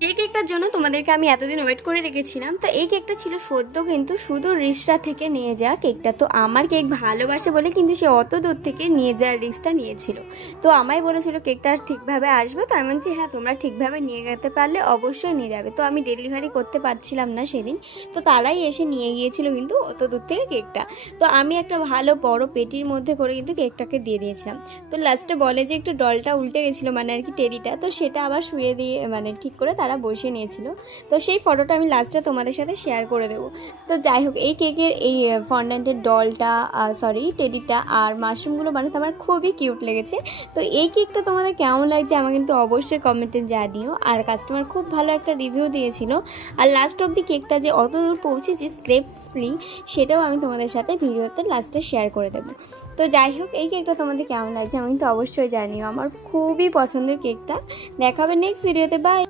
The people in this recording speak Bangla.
এই কেকটার জন্য তোমাদেরকে আমি এতদিন ওয়েট করে রেখেছিলাম। তো এই কেকটা ছিল সদ্য কিন্তু শুধু রিসরা থেকে নিয়ে যাওয়া কেকটা। তো আমার কেক ভালোবাসে বলে কিন্তু সে অত দূর থেকে নিয়ে যাওয়ার রিস্কটা নিয়েছিল। তো আমায় বলেছিল কেকটা ঠিকভাবে আসবে, তো আমি বলছি হ্যাঁ তোমরা ঠিকভাবে নিয়ে যেতে পারলে অবশ্যই নিয়ে যাবে। তো আমি ডেলিভারি করতে পারছিলাম না সেদিন, তো তারাই এসে নিয়ে গিয়েছিল কিন্তু অত দূর থেকে কেকটা। তো আমি একটা ভালো বড় পেটির মধ্যে করে কিন্তু কেকটাকে দিয়ে দিয়েছিলাম। তো লাস্টে বলে যে একটু ডলটা উল্টে গেছিলো, মানে আর কি টেডিটা, তো সেটা আবার শুয়ে দিয়ে মানে ঠিক করে তারা বসে নিয়েছিল। তো সেই ফটোটা আমি লাস্টে তোমাদের সাথে শেয়ার করে দেবো। তো যাই হোক, এই কেকের এই ফন্ডান্টের ডলটা টেডিটা আর মাশরুমগুলো বানাতে আমার খুবই কিউট লেগেছে। তো এই কেকটা তোমাদের কেমন লাগছে আমার কিন্তু অবশ্যই কমেন্টে জানিও। আর কাস্টমার খুব ভালো একটা রিভিউ দিয়েছিল। আর লাস্ট অব দি কেকটা যে অত দূর পৌঁছেছে সেফলি, সেটাও আমি তোমাদের সাথে ভিডিওতে লাস্টে শেয়ার করে দেবো। তো যাই হোক, এই কেকটা তোমাদের কেমন লাগছে আমি কিন্তু অবশ্যই জানিও। আমার খুবই পছন্দের কেকটা। দেখা হবে নেক্সট ভিডিওতে। বাই।